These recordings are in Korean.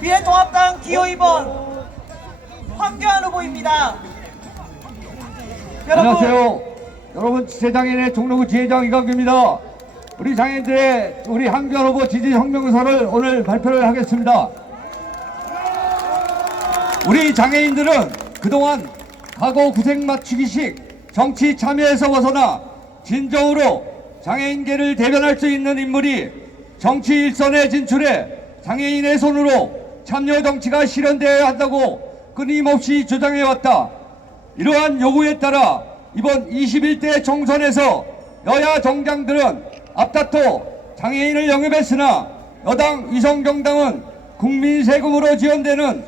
미래통합당 기호 2번 황교안 후보입니다. 안녕하세요. 여러분, 지체장애인의 종로구 지회장 이광규입니다. 우리 장애인들의 우리 황교안 후보 지지 성명서를 오늘 발표를 하겠습니다. 우리 장애인들은 그동안 과거 구색 맞추기식 정치 참여에서 벗어나 진정으로 장애인계를 대변할 수 있는 인물이 정치 일선에 진출해 장애인의 손으로 참여 정치가 실현되어야 한다고 끊임없이 주장해왔다. 이러한 요구에 따라 이번 21대 총선에서 여야 정당들은 앞다퉈 장애인을 영입했으나 여당 위성정당은 국민 세금으로 지원되는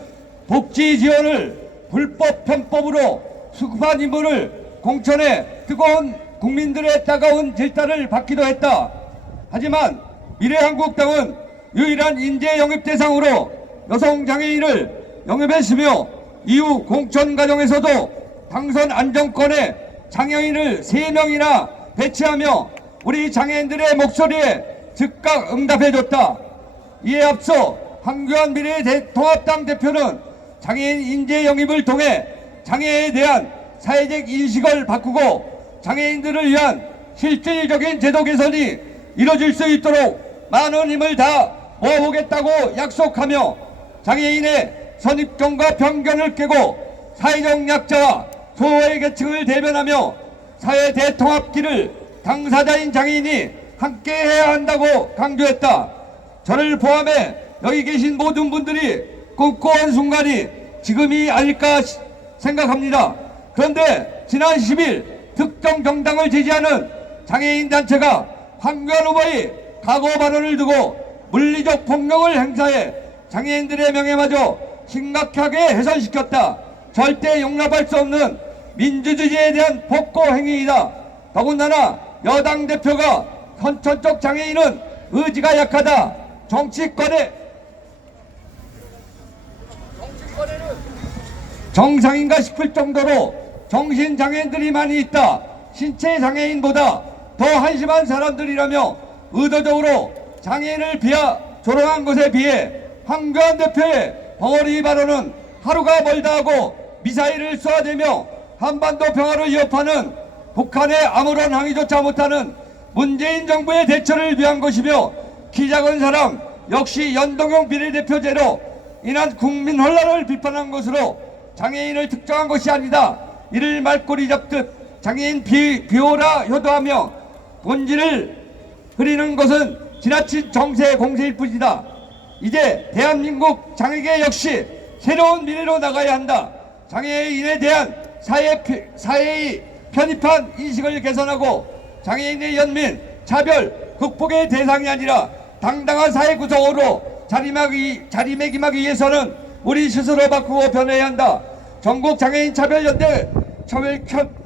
복지 지원을 불법 편법으로 수급한 인물을 공천해 뜨거운 국민들의 따가운 질타를 받기도 했다. 하지만 미래한국당은 유일한 인재 영입 대상으로 여성 장애인을 영입했으며 이후 공천 과정에서도 당선 안정권에 장애인을 3명이나 배치하며 우리 장애인들의 목소리에 즉각 응답해줬다. 이에 앞서 황교안 미래통합당 대표는 장애인 인재 영입을 통해 장애에 대한 사회적 인식을 바꾸고 장애인들을 위한 실질적인 제도 개선이 이뤄질 수 있도록 많은 힘을 다 모아보겠다고 약속하며 장애인의 선입견과 편견을 깨고 사회적 약자와 소외 계층을 대변하며 사회 대통합기를 당사자인 장애인이 함께 해야 한다고 강조했다. 저를 포함해 여기 계신 모든 분들이 꿈꿔온 순간이 지금이 아닐까 생각합니다. 그런데 지난 10일 특정 정당을 지지하는 장애인 단체가 황교안 후보의 과거 발언을 두고 물리적 폭력을 행사해 장애인들의 명예마저 심각하게 훼손시켰다. 절대 용납할 수 없는 민주주의에 대한 폭거 행위이다. 더군다나 여당 대표가 선천적 장애인은 의지가 약하다. 정치권에는 정상인가 싶을 정도로 정신장애인들이 많이 있다. 신체장애인보다 더 한심한 사람들이라며 의도적으로 장애인을 조롱한 것에 비해 황교안 대표의 벙어리 발언은 하루가 멀다 하고 미사일을 쏘아대며 한반도 평화를 위협하는 북한의 아무런 항의조차 못하는 문재인 정부의 대처를 위한 것이며 키 작은 사람 역시 연동형 비례대표제로 인한 국민 혼란을 비판한 것으로 장애인을 특정한 것이 아니다. 이를 말꼬리 잡듯 장애인 비호라 효도하며 본질을 흐리는 것은 지나친 정세 공세일 뿐이다. 이제 대한민국 장애계 역시 새로운 미래로 나가야 한다. 장애인에 대한 사회의 편입한 인식을 개선하고 장애인의 연민, 차별, 극복의 대상이 아니라 당당한 사회 구성으로 자리매김하기 위해서는 우리 스스로 바꾸고 변해야 한다. 전국 장애인 차별연대,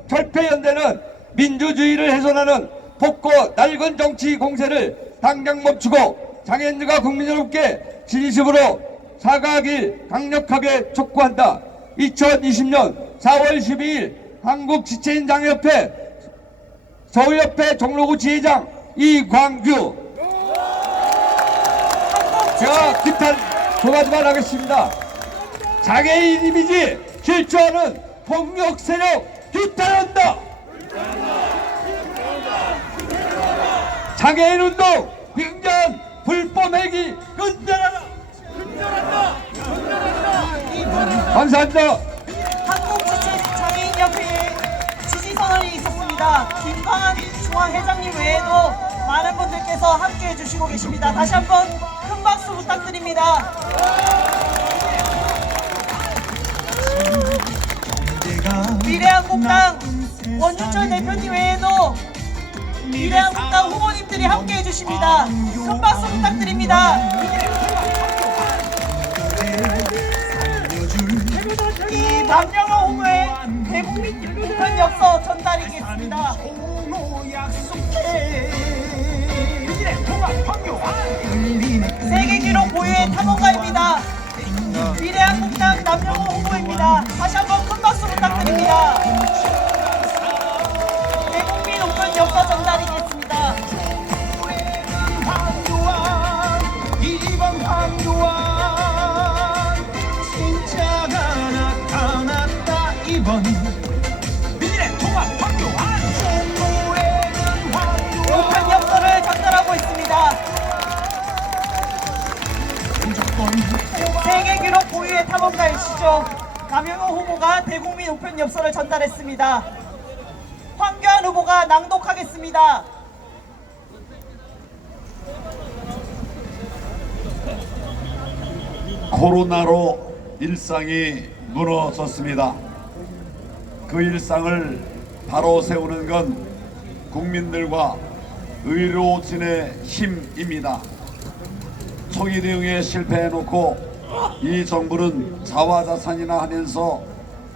철폐연대는 민주주의를 훼손하는 폭거 낡은 정치 공세를 당장 멈추고 장애인들과 국민 여러분께 진심으로 사과하길 강력하게 촉구한다. 2020년 4월 12일 한국지체인장애협회 서울협회 종로구 지회장 이광규. 제가 기탄 조마조만 하겠습니다. 장애인 이미지 실추하는 폭력 세력 규탄한다. 장애인 운동 빙전 불법 행위 근절하라. 감사합니다. 한국지체장애인협회에 지지선언이 있었습니다. 김광한 중앙회장님 외에도 많은 분들께서 함께해 주시고 계십니다. 다시 한번 큰 박수 부탁드립니다. 미래한국당 원준철 대표님 외에도 미래한국당 후보님들이 함께해 주십니다. 큰 박수 부탁드립니다. 이 남영호 후보의 대국민 공천 엽서 전달이겠습니다. 세계 기록 보유의 탐험가입니다. 미래한국당 남영호 후보입니다. 다시 한번 큰 박수 부탁드립니다. 대국민 공천 엽서 전달이겠습니다. 황교안 세계 기록 보유의 탐험가이시죠. 남영호 후보가 대국민 우편 엽서를 전달했습니다. 황교안 후보가 낭독하겠습니다. 코로나로 일상이 무너졌습니다. 그 일상을 바로 세우는 건 국민들과 의료진의 힘입니다. 초기 대응에 실패해놓고 이 정부는 자화자찬이나 하면서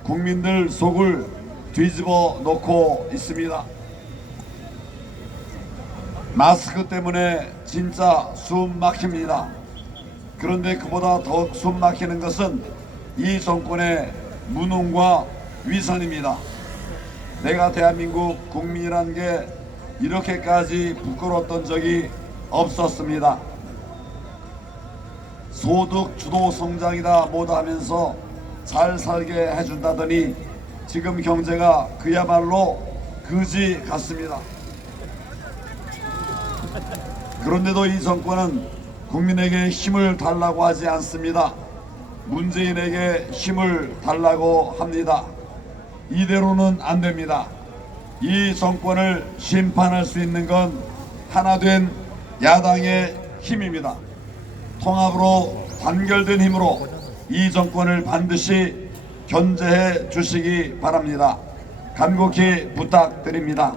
국민들 속을 뒤집어 놓고 있습니다. 마스크 때문에 진짜 숨 막힙니다. 그런데 그보다 더욱 숨 막히는 것은 이 정권의 무능과 위선입니다. 내가 대한민국 국민이라는 게 이렇게까지 부끄러웠던 적이 없었습니다. 소득 주도 성장이다 뭐다 하면서 잘 살게 해준다더니 지금 경제가 그야말로 거지 같습니다. 그런데도 이 정권은 국민에게 힘을 달라고 하지 않습니다. 문재인에게 힘을 달라고 합니다. 이대로는 안 됩니다. 이 정권을 심판할 수 있는 건 하나된 야당의 힘입니다. 통합으로 단결된 힘으로 이 정권을 반드시 견제해 주시기 바랍니다. 간곡히 부탁드립니다.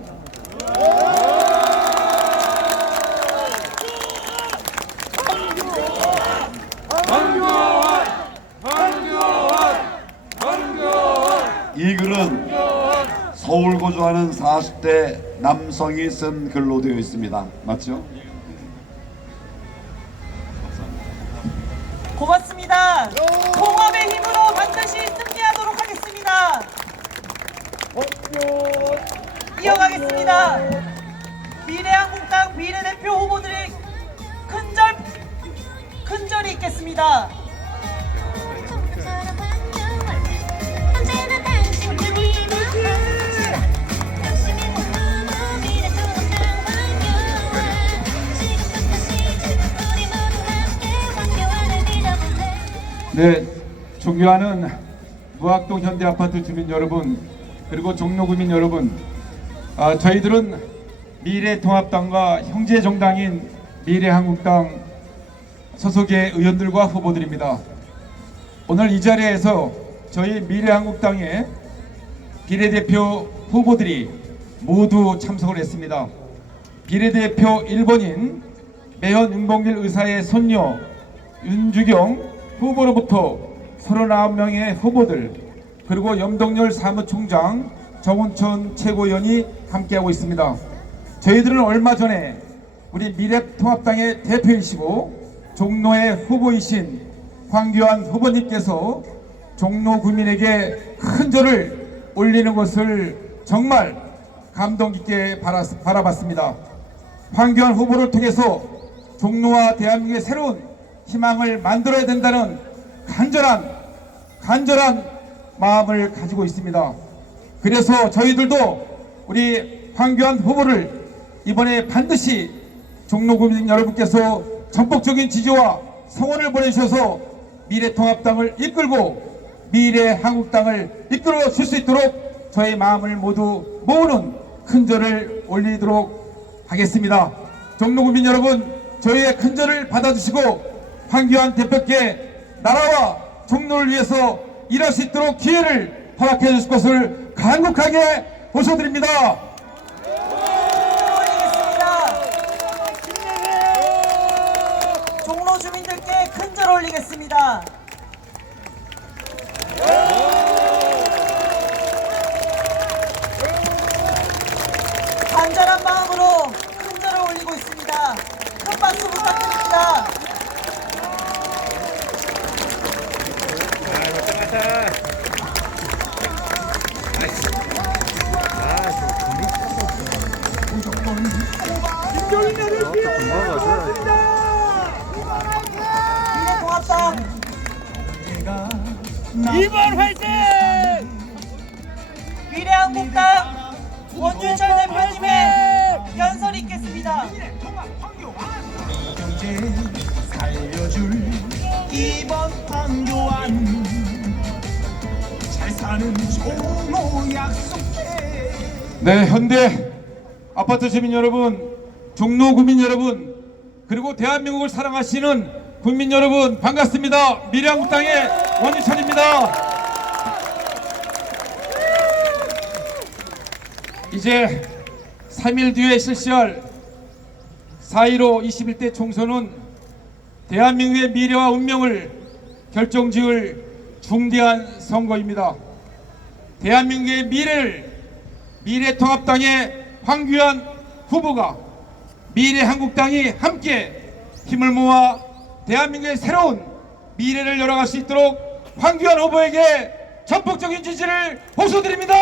이 글은 서울 거주하는 40대 남성이 쓴 글로 되어 있습니다. 맞죠? 고맙습니다. 통합의 힘으로 반드시 승리하도록 하겠습니다. 이어가겠습니다. 미래한국당 비례대표 후보들이 큰절이 있겠습니다. 네, 존경하는 무학동 현대아파트 주민 여러분, 그리고 종로 구민 여러분, 저희들은 미래통합당과 형제정당인 미래한국당 소속의 의원들과 후보들입니다. 오늘 이 자리에서 저희 미래한국당의 비례대표 후보들이 모두 참석을 했습니다. 비례대표 1번인 매현 윤봉길 의사의 손녀 윤주경 후보로부터 39명의 후보들, 그리고 염동열 사무총장, 정운천 최고위원이 함께하고 있습니다. 저희들은 얼마 전에 우리 미래통합당의 대표이시고 종로의 후보이신 황교안 후보님께서 종로 구민에게 큰 절을 올리는 것을 정말 감동 깊게 바라봤습니다. 황교안 후보를 통해서 종로와 대한민국의 새로운 희망을 만들어야 된다는 간절한 마음을 가지고 있습니다. 그래서 저희들도 우리 황교안 후보를 이번에 반드시 종로 구민 여러분께서 전폭적인 지지와 성원을 보내주셔서 미래통합당을 이끌고 미래한국당을 이끌어 줄 수 있도록 저희 마음을 모두 모으는 큰절을 올리도록 하겠습니다. 종로 구민 여러분, 저희의 큰절을 받아주시고 황교안 대표께 나라와 종로를 위해서 일할 수 있도록 기회를 허락해 주실 것을 간곡하게 모셔드립니다. 종로 주민들께 큰절 올리겠습니다. 간절한 마음으로 큰절을 올리고 있습니다. 큰 박수 부탁드립니다. 미래통합당 2번 화이팅! 미래한국당 원준철 대표님의 연설이 있겠습니다. 나는 종로 약속해. 네, 현대 아파트 주민 여러분, 종로 구민 여러분, 그리고 대한민국을 사랑하시는 국민 여러분 반갑습니다. 미래한국당의 원유철입니다. 이제 3일 뒤에 실시할 4.15 21대 총선은 대한민국의 미래와 운명을 결정지을 중대한 선거입니다. 대한민국의 미래를 미래통합당의 황교안 후보가 미래한국당이 함께 힘을 모아 대한민국의 새로운 미래를 열어갈 수 있도록 황교안 후보에게 전폭적인 지지를 호소드립니다.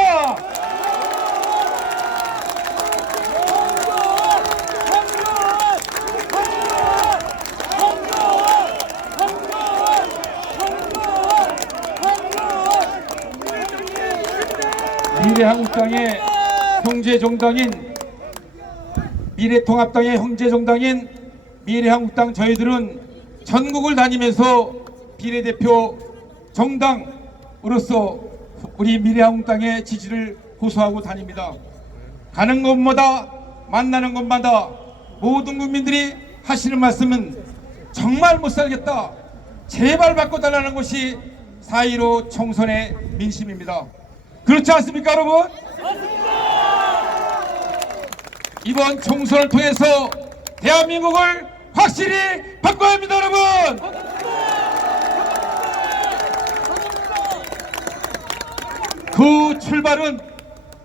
미래한국당의 형제정당인 미래통합당의 형제정당인 미래한국당 저희들은 전국을 다니면서 비례대표 정당으로서 우리 미래한국당의 지지를 호소하고 다닙니다. 가는 곳마다 만나는 곳마다 모든 국민들이 하시는 말씀은 정말 못 살겠다, 제발 바꿔달라는 것이 4.15 총선의 민심입니다. 그렇지 않습니까, 여러분? 이번 총선을 통해서 대한민국을 확실히 바꿔야 합니다, 여러분. 그 출발은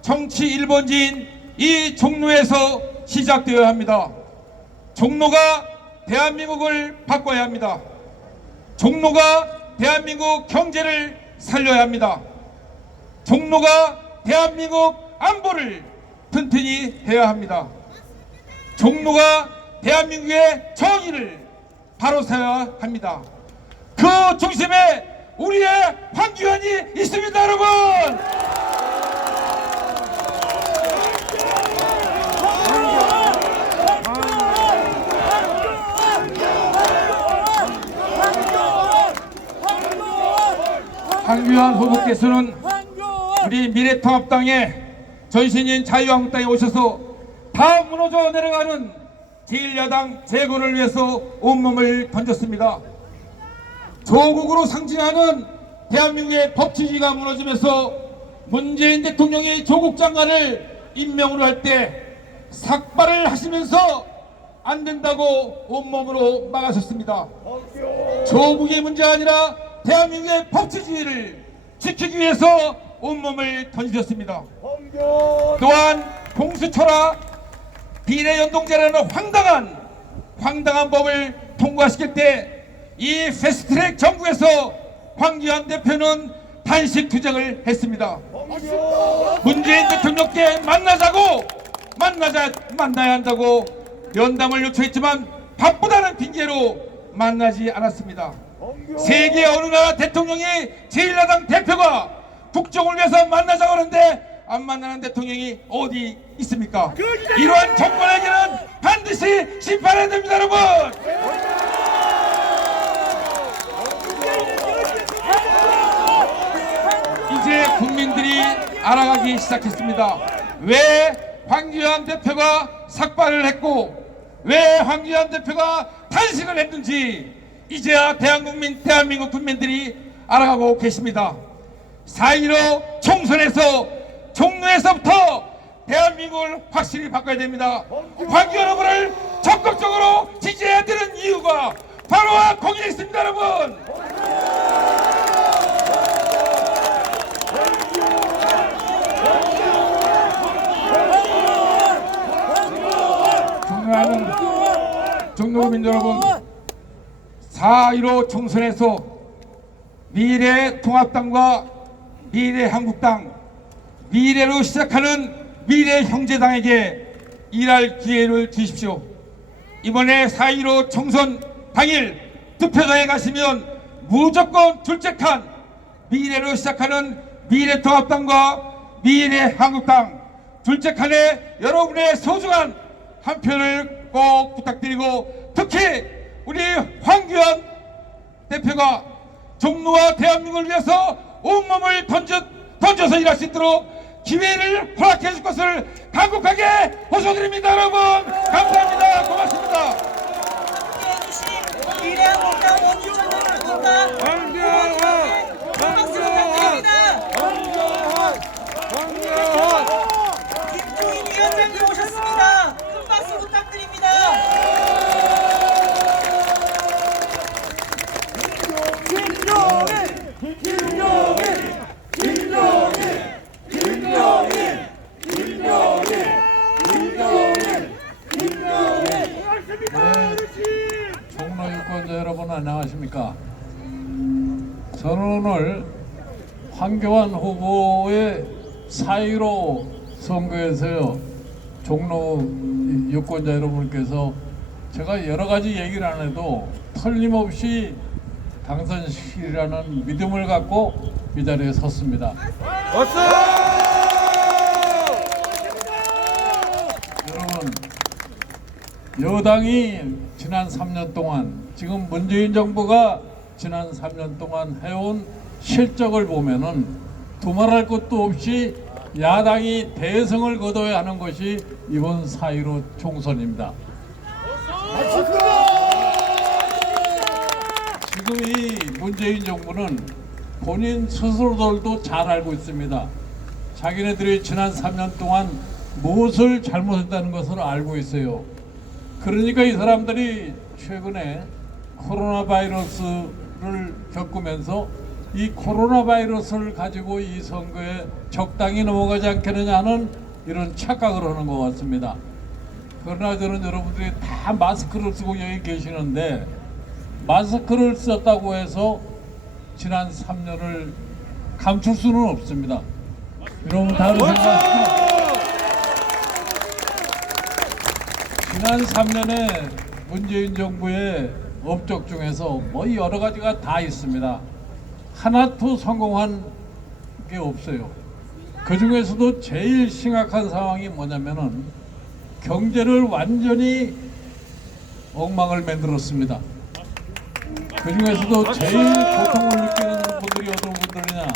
정치 1번지인 이 종로에서 시작되어야 합니다. 종로가 대한민국을 바꿔야 합니다. 종로가 대한민국 경제를 살려야 합니다. 종로가 대한민국 안보를 튼튼히 해야 합니다. 종로가 대한민국의 정의를 바로 세워야 합니다. 그 중심에 우리의 황교안이 있습니다, 여러분. 황교안 후보께서는 우리 미래통합당의 전신인 자유한국당에 오셔서 다 무너져 내려가는 제1야당 재건을 위해서 온몸을 던졌습니다. 조국으로 상징하는 대한민국의 법치주의가 무너지면서 문재인 대통령이 조국 장관을 임명을 할 때 삭발을 하시면서 안 된다고 온몸으로 막아섰습니다. 조국의 문제가 아니라 대한민국의 법치주의를 지키기 위해서 온몸을 던지셨습니다. 또한 공수처라 비례연동제라는 황당한 법을 통과시킬 때 이 패스트트랙 정부에서 황교안 대표는 단식 투쟁을 했습니다. 문재인 대통령께 만나야 한다고 면담을 요청했지만 바쁘다는 핑계로 만나지 않았습니다. 세계 어느 나라 대통령이 제1야당 대표가 국정을 위해서 만나자고 하는데 안 만나는 대통령이 어디 있습니까? 이러한 정권에게는 반드시 심판해야 됩니다, 여러분. 이제 국민들이 알아가기 시작했습니다. 왜 황교안 대표가 삭발을 했고 왜 황교안 대표가 단식을 했는지 이제야 대한민국 국민들이 알아가고 계십니다. 4.15 총선에서 종로에서부터 대한민국을 확실히 바꿔야 됩니다. 황교안 후보를 적극적으로 지지해야 되는 이유가 바로 거기에 있습니다, 여러분. 존경하는 종로구민 여러분, 4.15 총선에서 미래통합당과 미래한국당, 미래로 시작하는 미래형제당에게 일할 기회를 주십시오. 이번에 4.15 총선 당일 투표장에 가시면 무조건 둘째 칸 미래로 시작하는 미래통합당과 미래한국당 둘째 칸에 여러분의 소중한 한 표를 꼭 부탁드리고, 특히 우리 황교안 대표가 종로와 대한민국을 위해서 온몸을 던져서 일할 수 있도록 기회를 허락해 줄 것을 간곡하게 호소드립니다. 여러분 감사합니다. 고맙습니다. 함께해 주신 미래한 공장 원주철 대표님과 큰 박수 부탁드립니다. 김종인 위원장님 오셨습니다. 큰 박수 부탁드립니다. 종로 유권자 여러분 안녕하십니까? 저는 오늘 황교안 후보의 4.15 선거에서요 종로 유권자 여러분께서 제가 여러 가지 얘기를 안 해도 틀림없이 당선시키리라는 믿음을 갖고 이 자리에 섰습니다. 여러분, 여당이 지난 3년 동안 지금 문재인 정부가 지난 3년 동안 해온 실적을 보면은 두말할 것도 없이 야당이 대승을 거둬야 하는 것이 이번 4.15 총선입니다. 지금 이 문재인 정부는 본인 스스로들도 잘 알고 있습니다. 자기네들이 지난 3년 동안 무엇을 잘못했다는 것을 알고 있어요. 그러니까 이 사람들이 최근에 코로나 바이러스를 겪으면서 이 코로나 바이러스를 가지고 이 선거에 적당히 넘어가지 않겠느냐 하는 이런 착각을 하는 것 같습니다. 그러나 저는 여러분들이 다 마스크를 쓰고 여기 계시는데 마스크를 썼다고 해서 지난 3년을 감출 수는 없습니다. 여러분 다른 생각하시죠? 지난 3년에 문재인 정부의 업적 중에서 뭐 여러 가지가 다 있습니다. 하나도 성공한 게 없어요. 그 중에서도 제일 심각한 상황이 뭐냐면은 경제를 완전히 엉망을 만들었습니다. 그 중에서도 제일 고통을 느끼는 분들이 어떤 분들이냐?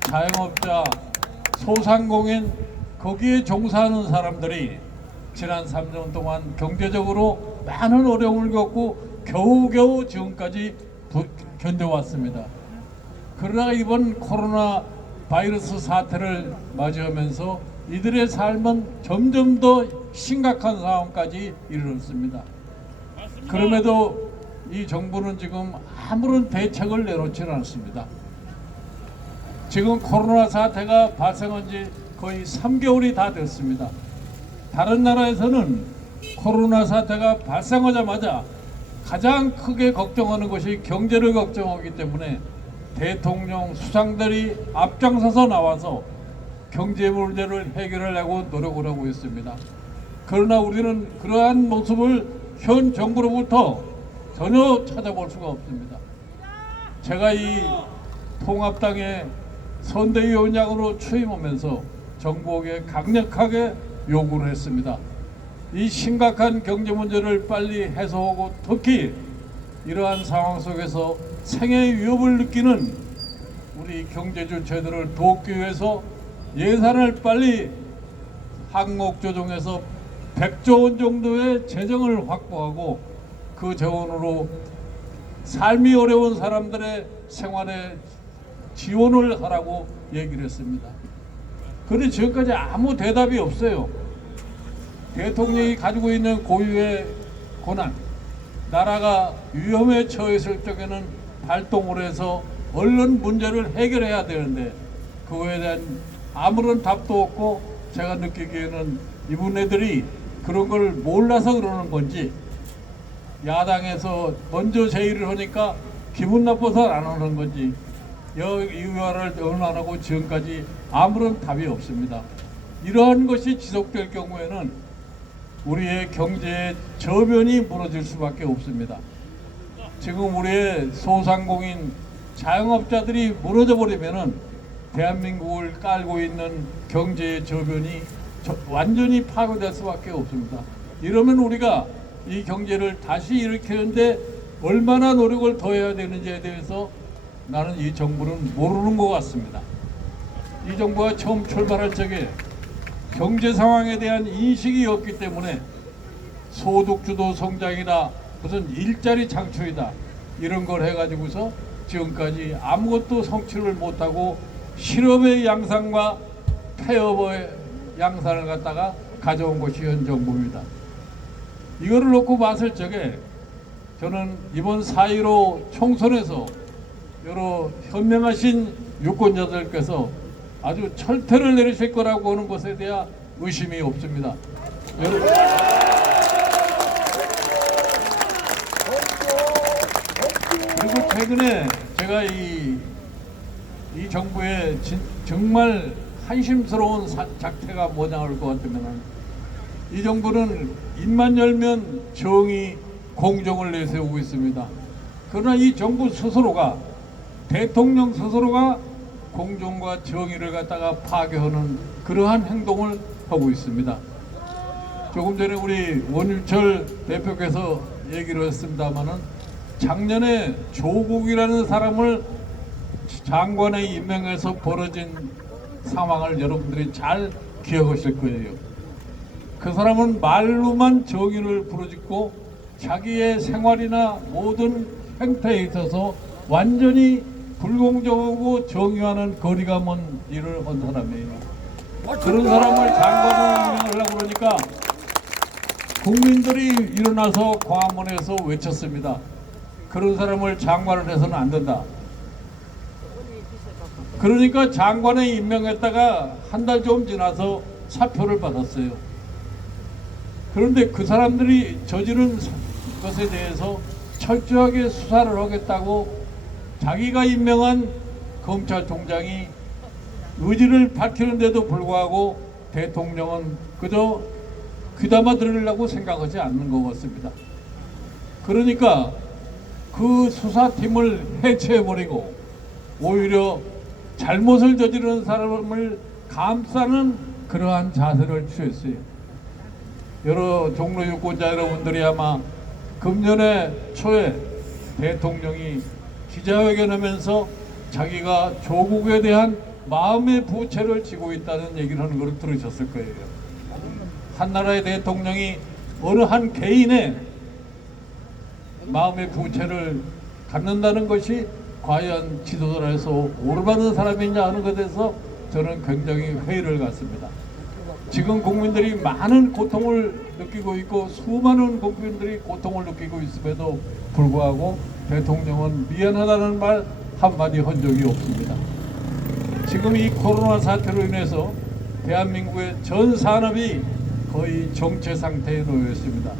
자영업자, 소상공인, 거기에 종사하는 사람들이 지난 3년 동안 경제적으로 많은 어려움을 겪고 겨우겨우 지금까지 견뎌왔습니다. 그러나 이번 코로나 바이러스 사태를 맞이하면서 이들의 삶은 점점 더 심각한 상황까지 이르렀습니다. 그럼에도 이 정부는 지금 아무런 대책을 내놓지는 않습니다. 지금 코로나 사태가 발생한 지 거의 3개월이 다 됐습니다. 다른 나라에서는 코로나 사태가 발생하자마자 가장 크게 걱정하는 것이 경제를 걱정하기 때문에 대통령 수장들이 앞장서서 나와서 경제 문제를 해결하려고 노력을 하고 있습니다. 그러나 우리는 그러한 모습을 현 정부로부터 전혀 찾아볼 수가 없습니다. 제가 이 통합당의 선대위원장으로 취임하면서 정부에게 강력하게 요구를 했습니다. 이 심각한 경제 문제를 빨리 해소하고 특히 이러한 상황 속에서 생의 위협을 느끼는 우리 경제 주체들을 돕기 위해서 예산을 빨리 항목 조정해서 100조 원 정도의 재정을 확보하고 그 재원으로 삶이 어려운 사람들의 생활에 지원을 하라고 얘기를 했습니다. 그런데 지금까지 아무 대답이 없어요. 대통령이 가지고 있는 고유의 권한, 나라가 위험에 처했을 적에는 발동을 해서 얼른 문제를 해결해야 되는데 그거에 대한 아무런 답도 없고 제가 느끼기에는 이분네들이 그런 걸 몰라서 그러는 건지 야당에서 먼저 제의를 하니까 기분 나빠서 안 하는 건지 이유화를 안 하고 지금까지 아무런 답이 없습니다. 이러한 것이 지속될 경우에는 우리의 경제의 저변이 무너질 수밖에 없습니다. 지금 우리의 소상공인 자영업자들이 무너져 버리면은 대한민국을 깔고 있는 경제의 저변이 완전히 파괴될 수밖에 없습니다. 이러면 우리가 이 경제를 다시 일으키는데 얼마나 노력을 더 해야 되는지에 대해서 나는 이 정부는 모르는 것 같습니다. 이 정부가 처음 출발할 적에 경제 상황에 대한 인식이 없기 때문에 소득주도 성장이다, 무슨 일자리 창출이다 이런 걸 해가지고서 지금까지 아무것도 성취를 못하고 실업의 양산과 폐업의 양산을 갖다가 가져온 것이 현 정부입니다. 이거를 놓고 봤을 적에 저는 이번 4.15 총선에서 여러 현명하신 유권자들께서 아주 철퇴를 내리실 거라고 하는 것에 대한 의심이 없습니다. 그리고 최근에 제가 이 정부의 정말 한심스러운 작태가 뭐냐 할 것 같으면, 이 정부는 입만 열면 정의, 공정을 내세우고 있습니다. 그러나 이 정부 스스로가, 대통령 스스로가 공정과 정의를 갖다가 파괴하는 그러한 행동을 하고 있습니다. 조금 전에 우리 원유철 대표께서 얘기를 했습니다마는 작년에 조국이라는 사람을 장관에 임명해서 벌어진 상황을 여러분들이 잘 기억하실 거예요. 그 사람은 말로만 정의를 부르짖고 자기의 생활이나 모든 행태에 있어서 완전히 불공정하고 정의와는 거리가 먼 일을 한 사람이에요. 그런 사람을 장관으로 임명하려고 그러니까 국민들이 일어나서 광화문에서 외쳤습니다. 그런 사람을 장관을 해서는 안 된다. 그러니까 장관에 임명했다가 한 달 좀 지나서 사표를 받았어요. 그런데 그 사람들이 저지른 것에 대해서 철저하게 수사를 하겠다고 자기가 임명한 검찰총장이 의지를 밝히는데도 불구하고 대통령은 그저 귀담아 들으려고 생각하지 않는 것 같습니다. 그러니까 그 수사팀을 해체해버리고 오히려 잘못을 저지른 사람을 감싸는 그러한 자세를 취했어요. 여러 종로 유권자 여러분들이 아마 금년의 초에 대통령이 기자회견하면서 자기가 조국에 대한 마음의 부채를 지고 있다는 얘기를 하는 걸 들으셨을 거예요. 한 나라의 대통령이 어느 한 개인의 마음의 부채를 갖는다는 것이 과연 지도자로서 올바른 사람이냐 하는 것에 대해서 저는 굉장히 회의를 갖습니다. 지금 국민들이 많은 고통을 느끼고 있고 수많은 국민들이 고통을 느끼고 있음에도 불구하고 대통령은 미안하다는 말 한마디 한 적이 없습니다. 지금 이 코로나 사태로 인해서 대한민국의 전 산업이 거의 정체 상태에 놓여 있습니다.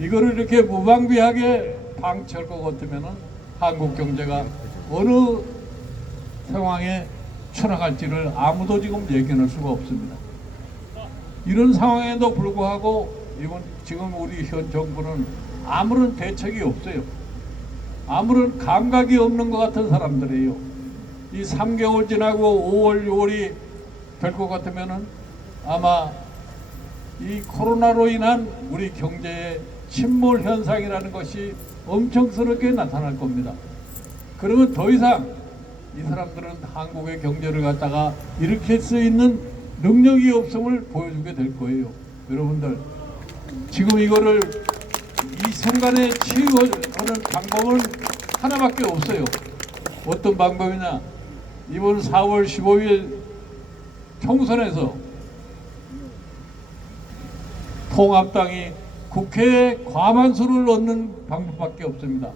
이거를 이렇게 무방비하게 방치할 것 같으면 한국 경제가 어느 상황에 추락할지를 아무도 지금 예견할 수가 없습니다. 이런 상황에도 불구하고 지금 우리 현 정부는 아무런 대책이 없어요. 아무런 감각이 없는 것 같은 사람들이에요. 이 3개월 지나고 5월, 6월이 될 것 같으면은 아마 이 코로나로 인한 우리 경제의 침몰 현상이라는 것이 엄청스럽게 나타날 겁니다. 그러면 더 이상 이 사람들은 한국의 경제를 갖다가 일으킬 수 있는 능력이 없음을 보여주게 될 거예요. 여러분들 지금 이거를 이 순간에 치유하는 방법은 하나밖에 없어요. 어떤 방법이냐? 이번 4월 15일 총선에서 통합당이 국회에 과반수를 얻는 방법밖에 없습니다.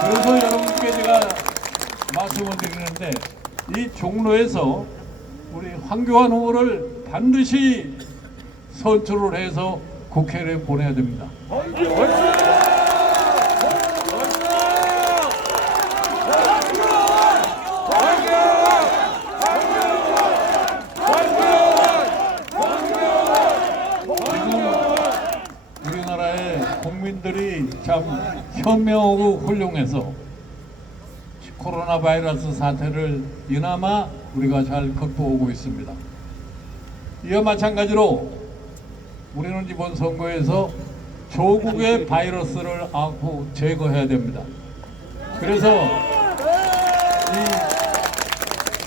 그래서 여러분께 제가 말씀을 드리는데 이 종로에서 우리 황교안 후보를 반드시 선출을 해서 국회에 보내야 됩니다. 국민들이 참 현명하고 훌륭해서 코로나 바이러스 사태를 이나마 우리가 잘 극복하고 있습니다. 이와 마찬가지로 우리는 이번 선거에서 조국의 바이러스를 제거해야 됩니다. 그래서 이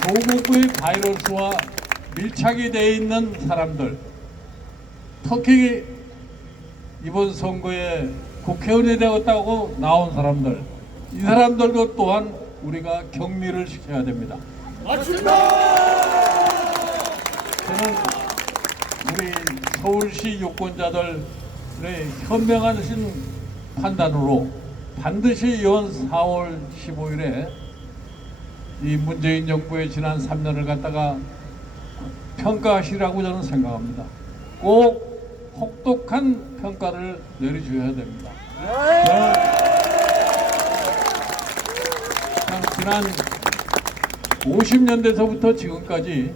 조국의 바이러스와 밀착이 되어 있는 사람들, 특히 이번 선거에 국회의원이 되었다고 나온 사람들, 이 사람들도 또한 우리가 격리를 시켜야 됩니다. 저는 우리 서울시 유권자들의 현명하신 판단으로 반드시 이번 4월 15일에 이 문재인 정부의 지난 3년을 갖다가 평가하시라고 저는 생각합니다. 꼭 혹독한 평가를 내려줘야 됩니다. 저는 지난 50년대서부터 지금까지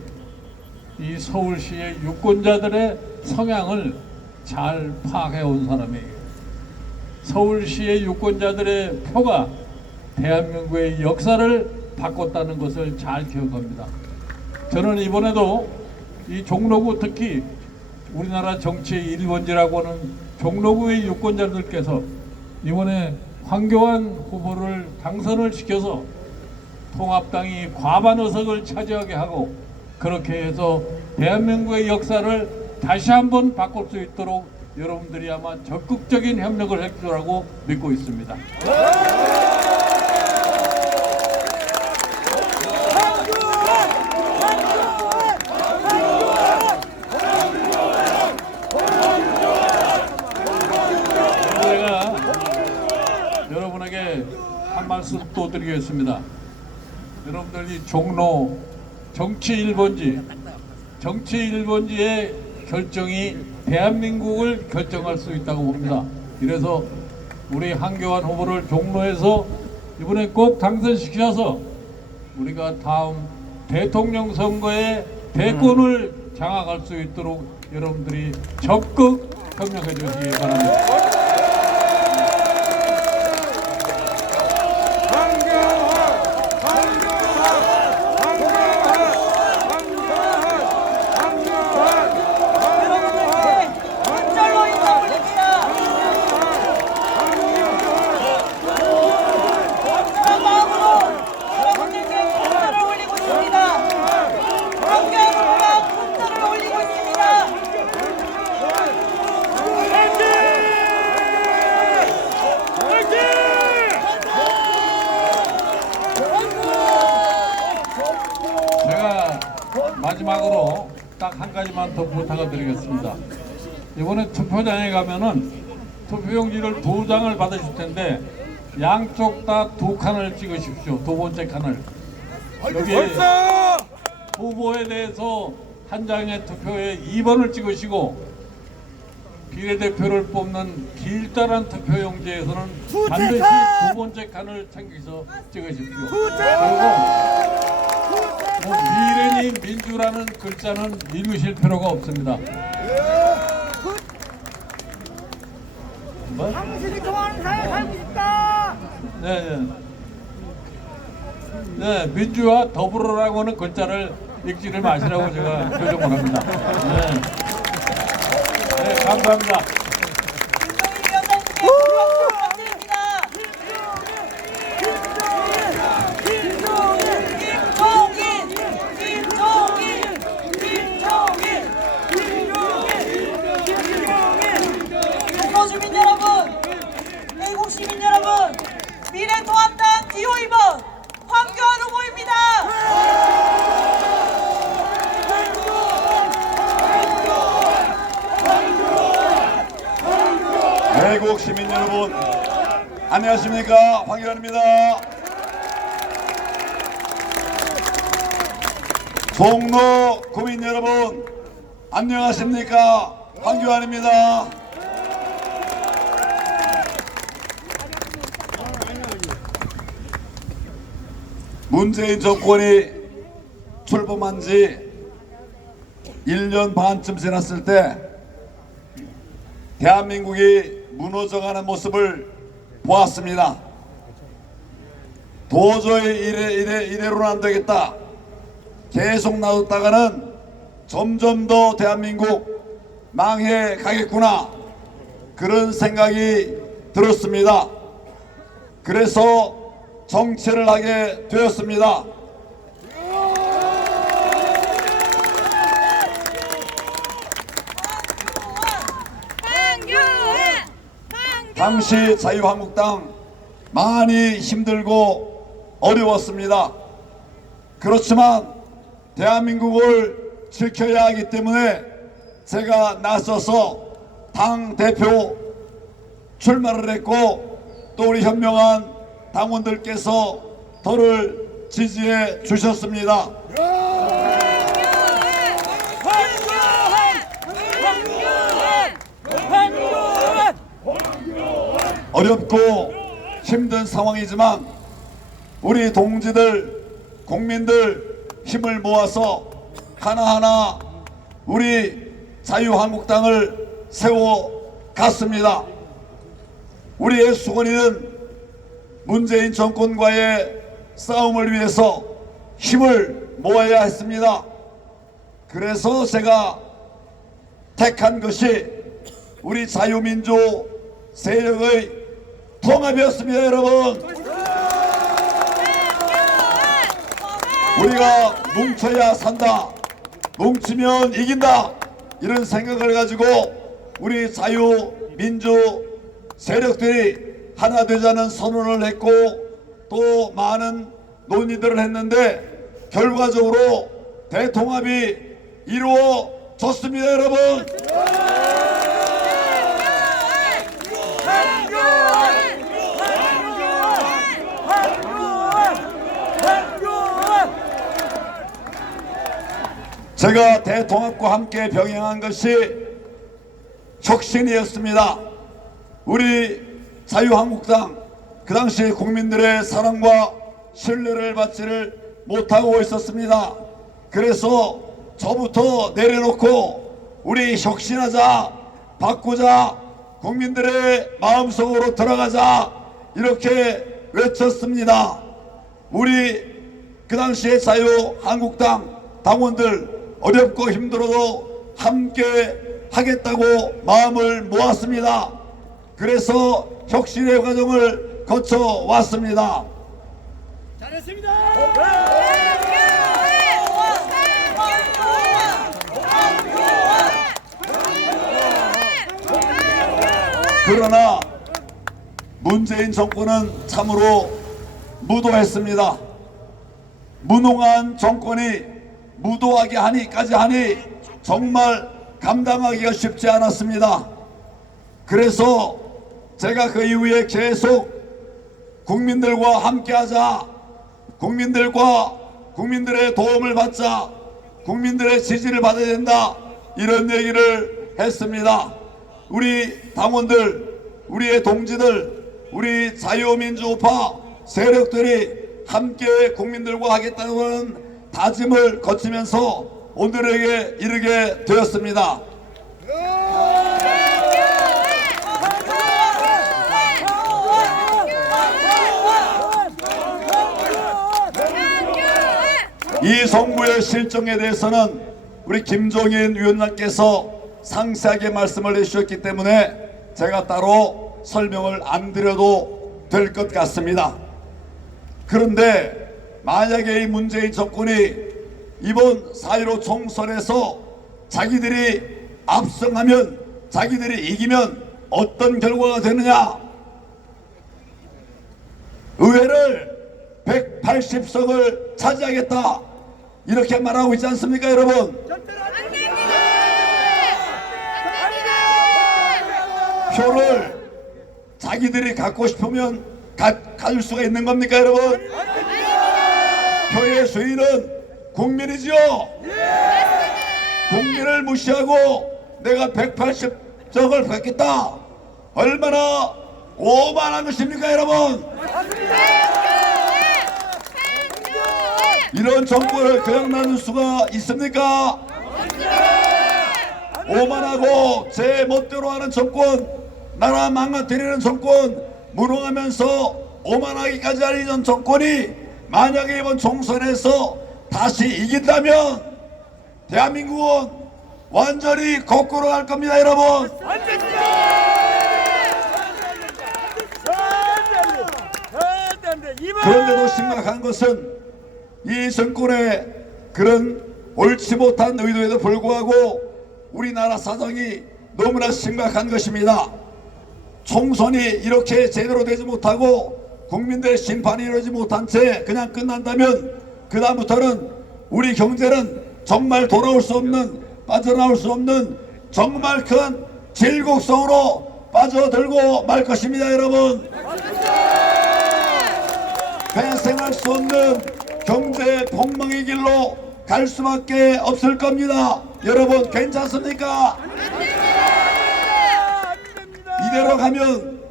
이 서울시의 유권자들의 성향을 잘 파악해 온 사람이에요. 서울시의 유권자들의 표가 대한민국의 역사를 바꿨다는 것을 잘 기억합니다. 저는 이번에도 이 종로구, 특히 우리나라 정치의 1번지라고 하는 종로구의 유권자들께서 이번에 황교안 후보를 당선을 시켜서 통합당이 과반 의석을 차지하게 하고, 그렇게 해서 대한민국의 역사를 다시 한번 바꿀 수 있도록 여러분들이 아마 적극적인 협력을 할 거라고 믿고 있습니다. 제가 여러분에게 한 말씀 또 드리겠습니다. 여러분들이 종로 정치 1번지의 결정이 대한민국을 결정할 수 있다고 봅니다. 그래서 우리 황교안 후보를 종로에서 이번에 꼭 당선시켜서 우리가 다음 대통령 선거에 대권을 장악할 수 있도록 여러분들이 적극 협력해 주시기 바랍니다. 마지막으로 딱 한 가지만 더 부탁을 드리겠습니다. 이번에 투표장에 가면은 투표용지를 2장을 받으실 텐데 양쪽 다 2칸을 찍으십시오. 2번째 칸을. 여기 후보에 대해서 한 장의 투표에 2번을 찍으시고, 비례대표를 뽑는 길다란 투표용지에서는 반드시 2번째 칸을 챙겨서 찍으십시오. 그리고 미래니 민주라는 글자는 읽으실 필요가 없습니다. 뭐? 당신이 좋아하는 사회 살고 싶다. 네, 민주와 더불어라고 하는 글자를 읽지를 마시라고 제가 교정을 합니다. 네, 감사합니다. 김정일 위원장님께 박수 부탁드립니다. 주민 여러분, 애국 시민 여러분, 미래통합당 기호 2번 황교안 후보입니다. 애국 시민 여러분, 안녕하십니까? 황교안입니다. 종로 구민 여러분, 안녕하십니까? 황교안입니다. 문재인 정권이 출범한 지 1년 반쯤 지났을 때 대한민국이 무너져가는 모습을 보았습니다. 도저히 이대로는 안 되겠다. 계속 놔뒀다가는 점점 더 대한민국 망해 가겠구나. 그런 생각이 들었습니다. 그래서 정치를 하게 되었습니다. 당시 자유한국당 많이 힘들고 어려웠습니다. 그렇지만 대한민국을 지켜야 하기 때문에 제가 나서서 당 대표 출마를 했고, 또 우리 현명한 당원들께서 저를 지지해 주셨습니다. 어렵고 힘든 상황이지만 우리 동지들, 국민들 힘을 모아서 하나하나 우리 자유한국당을 세워갔습니다. 우리의 수건이는 문재인 정권과의 싸움을 위해서 힘을 모아야 했습니다. 그래서 제가 택한 것이 우리 자유민주 세력의 통합이었습니다. 여러분, 우리가 뭉쳐야 산다, 뭉치면 이긴다, 이런 생각을 가지고 우리 자유민주 세력들이 하나 되자는 선언을 했고, 또 많은 논의들을 했는데 결과적으로 대통합이 이루어졌습니다. 여러분, 제가 대통합과 함께 병행한 것이 혁신이었습니다. 우리 자유한국당, 그 당시 국민들의 사랑과 신뢰를 받지를 못하고 있었습니다. 그래서 저부터 내려놓고 우리 혁신하자, 바꾸자, 국민들의 마음속으로 들어가자, 이렇게 외쳤습니다. 우리 그 당시에 자유한국당 당원들 어렵고 힘들어도 함께 하겠다고 마음을 모았습니다. 그래서 혁신의 과정을 거쳐 왔습니다. 그러나 문재인 정권은 참으로 무도했습니다. 무능한 정권이 무도하게 하니까지 하니 정말 감당하기가 쉽지 않았습니다. 그래서 제가 그 이후에 계속 국민들과 함께하자, 국민들의 도움을 받자, 국민들의 지지를 받아야 된다, 이런 얘기를 했습니다. 우리 당원들, 우리의 동지들, 우리 자유민주파 세력들이 함께 국민들과 하겠다는 다짐을 거치면서 오늘에게 이르게 되었습니다. 이 정부의 실정에 대해서는 우리 김종인 위원장께서 상세하게 말씀을 해주셨기 때문에 제가 따로 설명을 안 드려도 될 것 같습니다. 그런데 만약에 이 문재인 정권이 이번 4.15 총선에서 자기들이 압승하면, 자기들이 이기면 어떤 결과가 되느냐? 의회를 180석을 차지하겠다, 이렇게 말하고 있지 않습니까, 여러분? 표를 자기들이 갖고 싶으면 가질 수가 있는 겁니까, 여러분? 표의 수인은 국민이지요. 국민을 무시하고 내가 180석을 받겠다, 얼마나 오만한 것입니까, 여러분? 이런 정권을 그냥 놔둘 수가 있습니까? 오만하고 제 멋대로 하는 정권, 나라 망가뜨리는 정권, 무능하면서 오만하기까지 하는 정권이 만약에 이번 총선에서 다시 이긴다면 대한민국은 완전히 거꾸로 갈 겁니다, 여러분. 그런데도 심각한 것은 이 정권의 그런 옳지 못한 의도에도 불구하고 우리나라 사정이 너무나 심각한 것입니다. 총선이 이렇게 제대로 되지 못하고 국민들의 심판이 이루어지지 못한 채 그냥 끝난다면 그 다음부터는 우리 경제는 정말 돌아올 수 없는, 빠져나올 수 없는 정말 큰 질곡성으로 빠져들고 말 것입니다. 여러분, 회생할 수 없는 경제 폭망의 길로 갈 수밖에 없을 겁니다. 여러분 괜찮습니까? 이대로 가면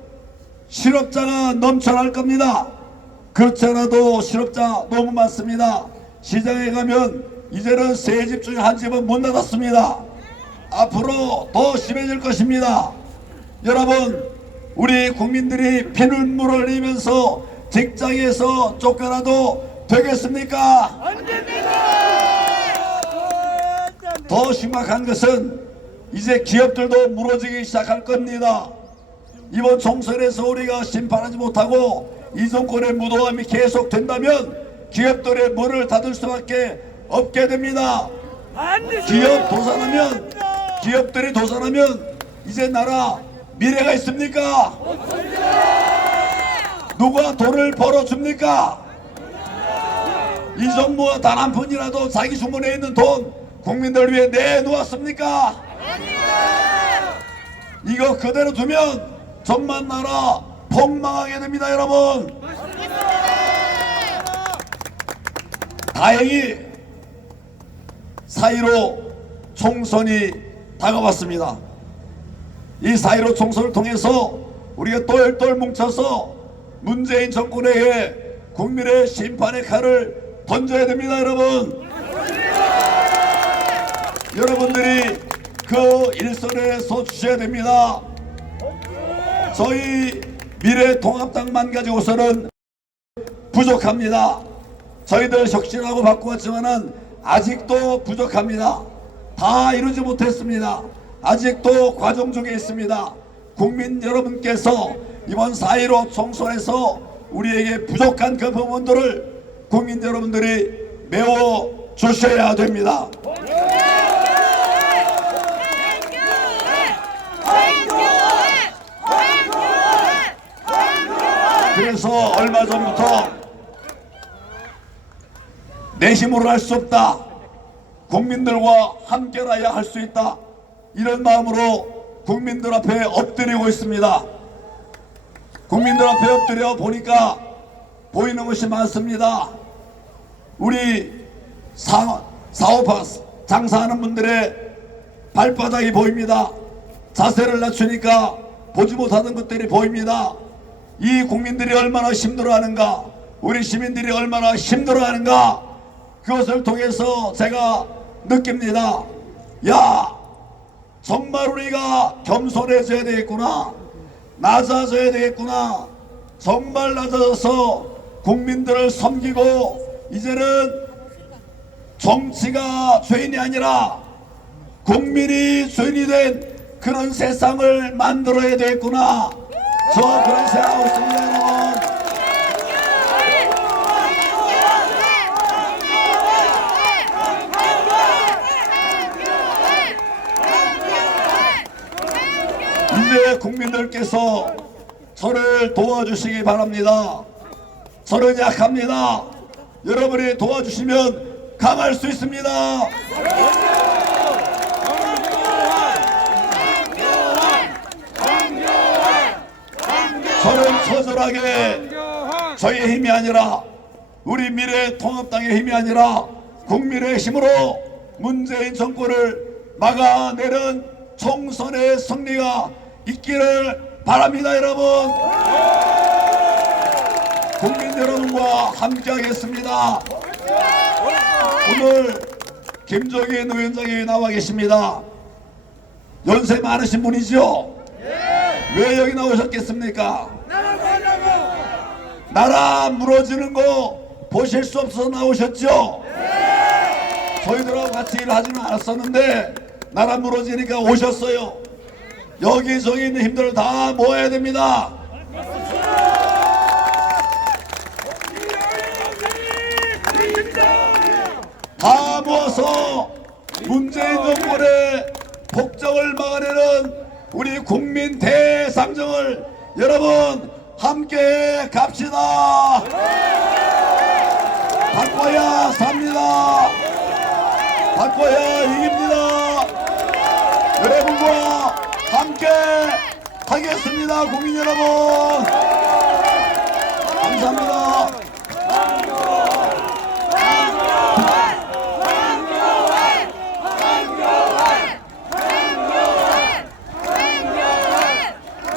실업자가 넘쳐날 겁니다. 그렇지 않아도 실업자 너무 많습니다. 시장에 가면 이제는 세 집 중에 한 집은 문 닫았습니다. 앞으로 더 심해질 것입니다. 여러분, 우리 국민들이 피눈물을 흘리면서 직장에서 쫓겨나도 되겠습니까? 더 심각한 것은 이제 기업들도 무너지기 시작할 겁니다. 이번 총선에서 우리가 심판하지 못하고 이 정권의 무도함이 계속된다면 기업들의 문을 닫을 수밖에 없게 됩니다. 기업들이 도산하면 이제 나라 미래가 있습니까? 누가 돈을 벌어줍니까? 이 정부가 단 한 푼이라도 자기 주머니에 있는 돈 국민들을 위해 내놓았습니까? 이거 그대로 두면 전만 나라 폭망하게 됩니다. 여러분, 다행히 4.15 총선이 다가왔습니다. 이 4.15 총선을 통해서 우리가 똘똘 뭉쳐서 문재인 정권에게 국민의 심판의 칼을 던져야 됩니다. 여러분들이 그 일선에 서 주셔야 됩니다. 저희 미래통합당만 가지고서는 부족합니다. 저희들 혁신하고 바꾸었지만은 아직도 부족합니다. 다 이루지 못했습니다. 아직도 과정 중에 있습니다. 국민 여러분께서 이번 4.15 총선에서 우리에게 부족한 그 부분들을 국민 여러분들이 메워 주셔야 됩니다. 그래서 얼마 전부터 내 힘으로 할 수 없다, 국민들과 함께라야 할 수 있다, 이런 마음으로 국민들 앞에 엎드리고 있습니다. 국민들 앞에 엎드려 보니까 보이는 것이 많습니다. 우리 사업하 장사하는 분들의 발바닥이 보입니다. 자세를 낮추니까 보지 못하는 것들이 보입니다. 이 국민들이 얼마나 힘들어하는가, 우리 시민들이 얼마나 힘들어하는가, 그것을 통해서 제가 느낍니다. 야, 정말 우리가 겸손해져야 되겠구나, 낮아져야 되겠구나, 정말 낮아져서 국민들을 섬기고 이제는 정치가 죄인이 아니라 국민이 죄인이 된 그런 세상을 만들어야 되겠구나, 저 그런 생각하고 있습니다. 여러분, 이제 국민들께서 저를 도와주시기 바랍니다. 저는 약합니다. 여러분이 도와주시면 강할 수 있습니다. 저는 처절하게 저희의 힘이 아니라, 우리 미래통합당의 힘이 아니라 국민의 힘으로 문재인 정권을 막아내는 총선의 승리가 있기를 바랍니다. 여러분, 국민 여러분과 함께 하겠습니다. 오늘 김종인 위원장이 나와 계십니다. 연세 많으신 분이죠? 왜 여기 나오셨겠습니까? 나라 무너지는 거 보실 수 없어서 나오셨죠? 저희들하고 같이 일하지는 않았었는데 나라 무너지니까 오셨어요. 여기저기 있는 힘들을 다 모아야 됩니다. 다 모아서 문재인 정권의 폭정을 막아내는 우리 국민 대상정을 여러분 함께 갑시다. 바꿔야 삽니다. 바꿔야 이깁니다. 여러분과 함께 하겠습니다. 국민 여러분 감사합니다.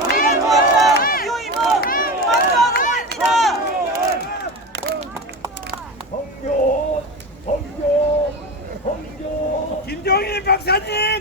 우리가 좋아하는 기호임은 황교안 후보입니다. 김종인 박사님!